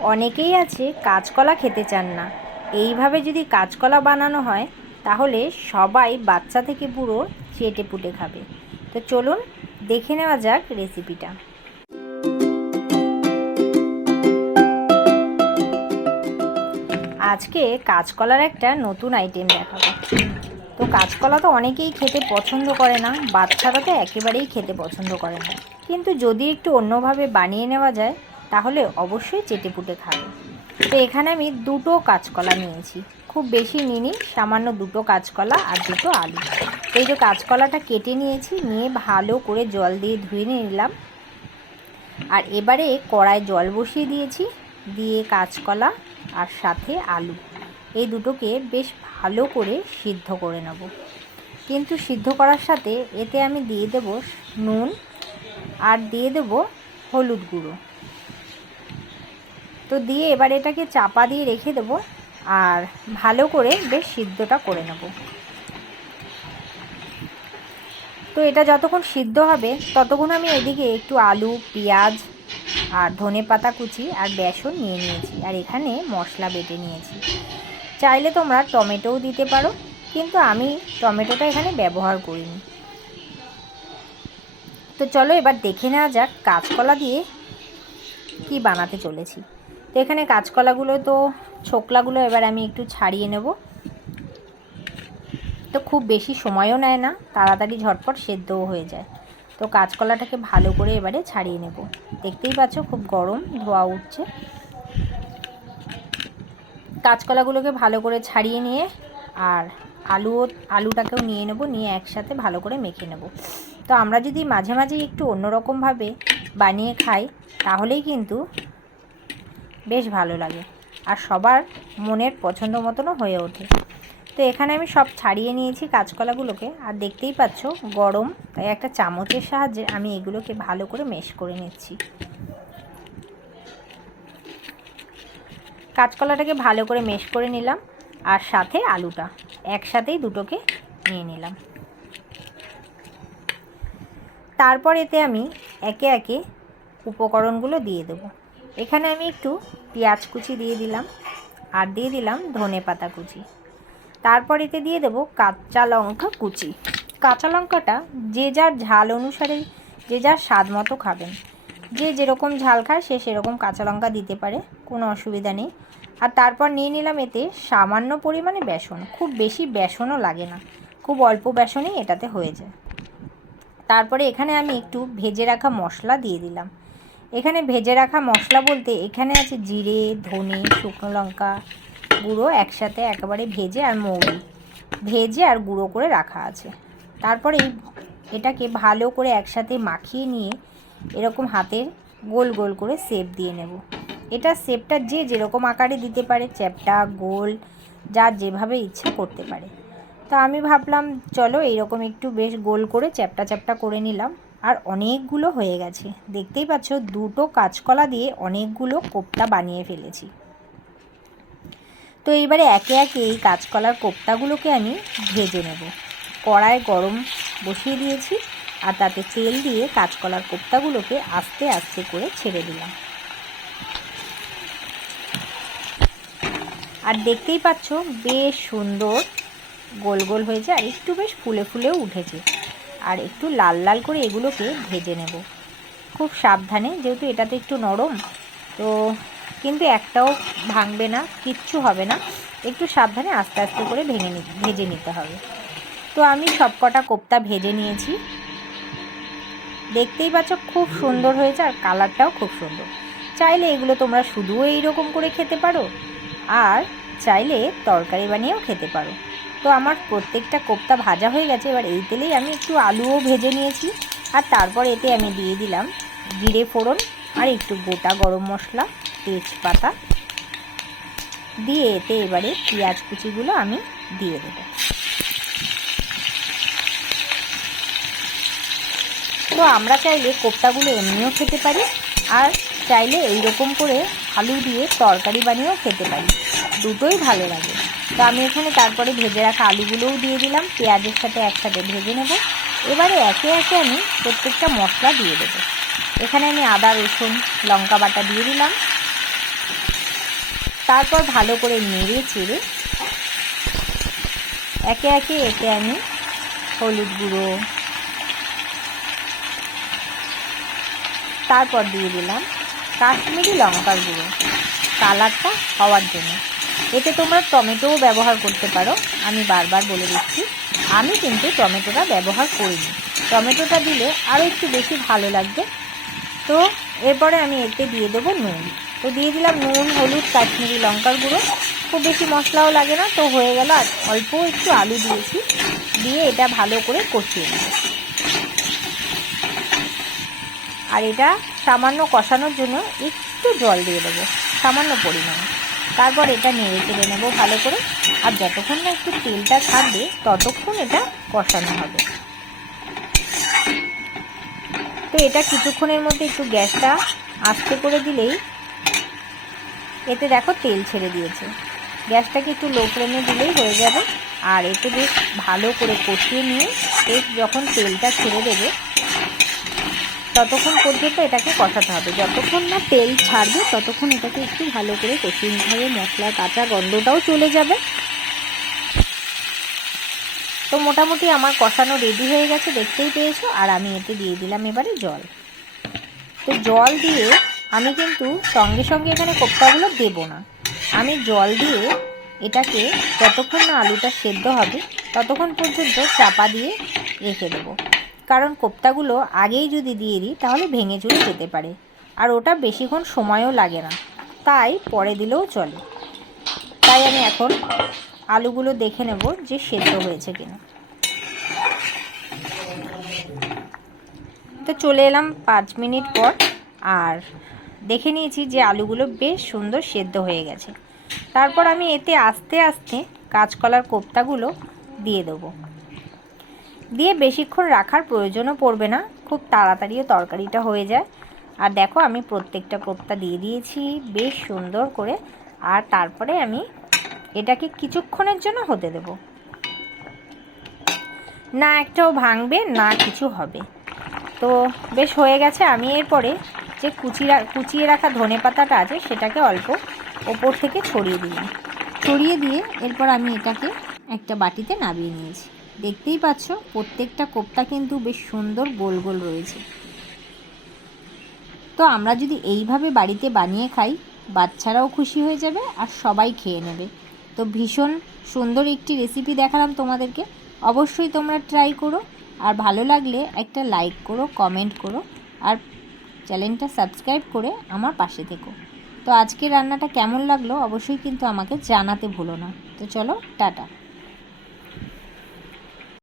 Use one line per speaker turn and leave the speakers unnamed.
অনেকেই আছে কাঁচকলা খেতে চান না। এইভাবে যদি কাঁচকলা বানানো হয়, তাহলে সবাই বাচ্চা থেকে বুড়ো চেটে পুটে খাবে। তো চলুন, দেখে নেওয়া যাক রেসিপিটা। আজকে কাঁচকলার একটা নতুন আইটেম দেখাবো। তো কাঁচকলা তো অনেকেই খেতে পছন্দ করে না, বাচ্চারা তো একেবারেই খেতে পছন্দ করে না। কিন্তু যদি একটু অন্যভাবে বানিয়ে নেওয়া যায় তাহলে অবশ্যই চেটে পুটে খাবে। তো এখানে আমি দুটো কাঁচকলা নিয়েছি। খুব বেশি নিইনি, সামান্য দুটো কাঁচকলা আর দুটো আলু। এই যে কাঁচকলাটা কেটে নিয়েছি, নিয়ে ভালো করে জল দিয়ে ধুয়ে নিলাম। আর এবারে কড়ায় জল বসিয়ে দিয়েছি, দিয়ে কাঁচকলা আর সাথে আলু। এই দুটোকে বেশ ভালো করে সিদ্ধ করে নেব। কিন্তু সিদ্ধ করার সাথে এতে আমি দিয়ে দেব নুন আর দিয়ে দেব হলুদ গুঁড়ো। তো দিয়ে এবার এটাকে চাপা দিয়ে রেখে দেব আর ভালো করে বেশ সিদ্ধটা করে নেব। তো এটা যতক্ষণ সিদ্ধ হবে ততক্ষণ আমি এদিকে একটু আলু, পেঁয়াজ আর ধনে পাতা কুচি আর বেসন নিয়ে নিয়েছি আর এখানে মশলা বেটে নিয়েছি। চাইলে তোমরা টমেটোও দিতে পারো, কিন্তু আমি টমেটোটা এখানে ব্যবহার করিনি। তো চলো এবার দেখে নেওয়া যাক কাঁচকলা দিয়ে কি বানাতে চলেছি। তো এখানে কাঁচকলাগুলো তো ছোকলাগুলো এবার আমি একটু ছাড়িয়ে নেব। তো খুব বেশি সময়ও নেয় না, তাড়াতাড়ি ঝটপট সেদ্ধও হয়ে যায়। তো কাঁচকলাটাকে ভালো করে এবারে ছাড়িয়ে নেব। দেখতেই পাচ্ছ খুব গরম, ধোয়া উঠছে। কাঁচকলাগুলোকে ভালো করে ছাড়িয়ে নিয়ে আর আলুও, আলুটাকেও নিয়ে নেব, নিয়ে একসাথে ভালো করে মেখে নেব। তো আমরা যদি মাঝে মাঝে একটু অন্যরকমভাবে বানিয়ে খাই, তাহলেই কিন্তু বেশ ভালো লাগে। আর সবার মনের পছন্দ মতনও হয়ে ওঠে। তো এখানে আমি সব ছাড়িয়ে নিয়েছি কাঁচকলাগুলোকে। আর দেখতেই পাচ্ছ, গরম তাই একটা চামচের সাহায্যে আমি এগুলোকে ভালো করে মেশ করে নিচ্ছি। কাঁচকলাটাকে ভালো করে মেশ করে নিলাম। আর সাথে আলুটা, একসাথেই দুটোকে নিয়ে নিলাম। তারপর এতে আমি একে একে উপকরণগুলো দিয়ে দেব। এখানে আমি একটু পেঁয়াজ কুচি দিয়ে দিলাম আর দিয়ে দিলাম ধনে পাতা কুচি। তারপর এতে দিয়ে দেব কাঁচা লঙ্কা কুচি। কাঁচা লঙ্কাটা যে যার ঝাল অনুসারে যে যার স্বাদ মতো খাবেন। যে যেরকম ঝাল খায় সে সেরকম কাঁচা লঙ্কা দিতে পারে, কোনো অসুবিধা নেই। আর তারপর নিয়ে নিলাম এতে সামান্য পরিমাণে বেসন, খুব বেশি বেসনও লাগে না, খুব অল্প বেসনই এটাতে হয়ে যায়। তারপরে এখানে আমি একটু ভেজে রাখা মশলা দিয়ে দিলাম। এখানে ভেজে রাখা মশলা বলতে এখানে আছে জিরে, ধনে, শুকনো লঙ্কা গুঁড়ো একসাথে একেবারে ভেজে আর মৌরি। ভেজে আর গুঁড়ো করে রাখা আছে। তারপরে এটাকে ভালো করে একসাথে মাখিয়ে নিয়ে এরকম হাতের গোল গোল করে সেপ দিয়ে নেব। এটা সেপটা যে যেরকম আকারে দিতে পারে, চ্যাপটা, গোল, যা যেভাবে ইচ্ছা করতে পারে। তা আমি ভাবলাম, চলো এইরকম একটু বেশ গোল করে চ্যাপটা চ্যাপটা করে নিলাম। আর অনেকগুলো হয়ে গেছে। দেখতেই পাচ্ছ, দুটো কাঁচকলা দিয়ে অনেকগুলো কোপ্তা বানিয়ে ফেলেছি। তো এইবারে একে একে এই কাঁচকলার কোপ্তাগুলোকে আমি ভেজে নেব। কড়ায় গরম বসিয়ে দিয়েছি আর তাতে তেল দিয়ে কাঁচকলার কোপ্তাগুলোকে আস্তে আস্তে করে ছেড়ে দিলাম। আর দেখতেই পাচ্ছ, বেশ সুন্দর গোল গোল হয়েছে আর একটু বেশ ফুলে ফুলেও উঠেছে। আর একটু লাল লাল করে এগুলোকে ভেজে নেব। খুব সাবধানে, যেহেতু এটাতে একটু নরম, তো কিন্তু একটাও ভাঙবে না, কিচ্ছু হবে না। একটু সাবধানে আস্তে আস্তে করে ভেঙে ভেজে নিতে হবে। তো আমি সব কটা কোপ্তা ভেজে নিয়েছি। দেখতেই পাচ্ছ খুব সুন্দর হয়েছে আর কালারটাও খুব সুন্দর। চাইলে এগুলো তোমরা শুধুও এইরকম করে খেতে পারো, আর চাইলে তরকারি বানিয়েও খেতে পারো। তো আমার প্রত্যেকটা কোপ্তা ভাজা হয়ে গেছে। এবার এই তেলেই আমি একটু আলুও ভেজে নিয়েছি। আর তারপর এতে আমি দিয়ে দিলাম জিরে ফোড়ন আর একটু গোটা গরম মশলা, তেজপাতা। দিয়ে এতে এবারে পেঁয়াজ কুচিগুলো আমি দিয়ে দেবো। তো আমরা চাইলে কোপ্তাগুলো এমনিও খেতে পারি আর চাইলে এই রকম করে আলু দিয়ে তরকারি বানিয়েও খেতে পারি। দুটোই ভালো লাগে। তো আমি এখানে তারপরে ভেজে রাখা আলুগুলোও দিয়ে দিলাম, পেঁয়াজের সাথে একসাথে ভেজে নেব। এবারে একে একে আমি প্রত্যেকটা মশলা দিয়ে দেবো। এখানে আমি আদা, রসুন, লঙ্কা বাটা দিয়ে দিলাম। তারপর ভালো করে নেড়ে চেড়ে একে একে এতে আমি হলুদ গুঁড়ো, তারপর দিয়ে দিলাম কাশ্মীরি লঙ্কার গুঁড়ো। কালারটা হওয়ার জন্য। এতে তোমরা টমেটোও ব্যবহার করতে পারো। আমি বারবার বলে দিচ্ছি, আমি কিন্তু টমেটোটা ব্যবহার করিনি। টমেটোটা দিলে আরও একটু বেশি ভালো লাগবে। তো এরপরে আমি এতে দিয়ে দেবো নুন। তো দিয়ে দিলাম নুন, হলুদ, কাশ্মীরি লঙ্কার গুঁড়ো। খুব বেশি মশলাও লাগে না, তো হয়ে গেল আর অল্প একটু আলু দিয়েছি। দিয়ে এটা ভালো করে কষিয়ে নেব। আর এটা সামান্য কষানোর জন্য একটু জল দিয়ে দেবো, সামান্য পরিমাণে। তারপর এটা নেড়ে চেড়ে নেব ভালো করে। আর যতক্ষণ না একটু তেলটা থাকবে, ততক্ষণ এটা কষানো হবে। তো এটা কিছুক্ষণের মধ্যে একটু গ্যাসটা আস্তে করে দিলেই এতে দেখো তেল ছেড়ে দিয়েছে। গ্যাসটাকে একটু লো ফ্লেমে দিলেই হয়ে যাবে। আর এতে বেশ ভালো করে কষিয়ে নিয়ে এর যখন তেলটা ছেড়ে দেবে ততক্ষণ পর্যন্ত এটাকে কষাতে হবে। যতক্ষণ না তেল ছাড়বে, ততক্ষণ এটাকে একটু ভালো করে কষিয়ে নিতে হবে। মশলার কাঁচা গন্ধটাও চলে যাবে। তো মোটামুটি আমার কষানো রেডি হয়ে গেছে, দেখতেই পেয়েছ। আর আমি এতে দিয়ে দিলাম এবারে জল। তো জল দিয়ে আমি কিন্তু সঙ্গে সঙ্গে এখানে কোপ্তাগুলো দেবো না। আমি জল দিয়ে এটাকে যতক্ষণ না আলুটা সেদ্ধ হবে, ততক্ষণ পর্যন্ত চাপা দিয়ে রেখে দেবো। কারণ কোপ্তাগুলো আগেই যদি দিয়ে দিই, তাহলে ভেঙে চুরে যেতে পারে। আর ওটা বেশিক্ষণ সময়ও লাগে না। তাই পরে দিলেও চলে। তাই আমি এখন আলুগুলো দেখে নেব যে সেদ্ধ হয়েছে কিনা। তো চলে এলাম পাঁচ মিনিট পর, আর দেখে নিয়েছি যে আলুগুলো বেশ সুন্দর সেদ্ধ হয়ে গেছে। তারপর আমি এতে আস্তে আস্তে কাঁচকলার কোপ্তাগুলো দিয়ে দেবো। দিয়ে বেশিক্ষণ রাখার প্রয়োজনও পড়বে না। খুব তাড়াতাড়িও তরকারিটা হয়ে যায়। আর দেখো, আমি প্রত্যেকটা কোপ্তা দিয়ে দিয়েছি বেশ সুন্দর করে। আর তারপরে আমি এটাকে কিছুক্ষণের জন্য হতে দেব। না একটাও ভাঙবে, না কিছু হবে। তো বেশ হয়ে গেছে। আমি এরপরে যে কুচিয়ে কুচিয়ে রাখা ধনে পাতাটা আছে, সেটাকে অল্প ওপর থেকে ছড়িয়ে দিলাম। ছড়িয়ে দিয়ে এরপর আমি এটাকে একটা বাটিতে নামিয়ে নিয়েছি। দেখতেই পাচ্ছ, প্রত্যেকটা কোপ্তা কিন্তু বেশ সুন্দর গোল গোল রয়েছে। তো আমরা যদি এইভাবে বাড়িতে বানিয়ে খাই, বাচ্চারাও খুশি হয়ে যাবে আর সবাই খেয়ে নেবে। তো ভীষণ সুন্দর একটি রেসিপি দেখালাম তোমাদেরকে। অবশ্যই তোমরা ট্রাই করো আর ভালো লাগলে একটা লাইক করো কমেন্ট করো আর চ্যানেলটা সাবস্ক্রাইব করে আমার পাশে থেকো। তো আজকের রান্নাটা কেমন লাগল অবশ্যই কিন্তু আমাকে জানাতে ভুলো না। তো চলো, টাটা।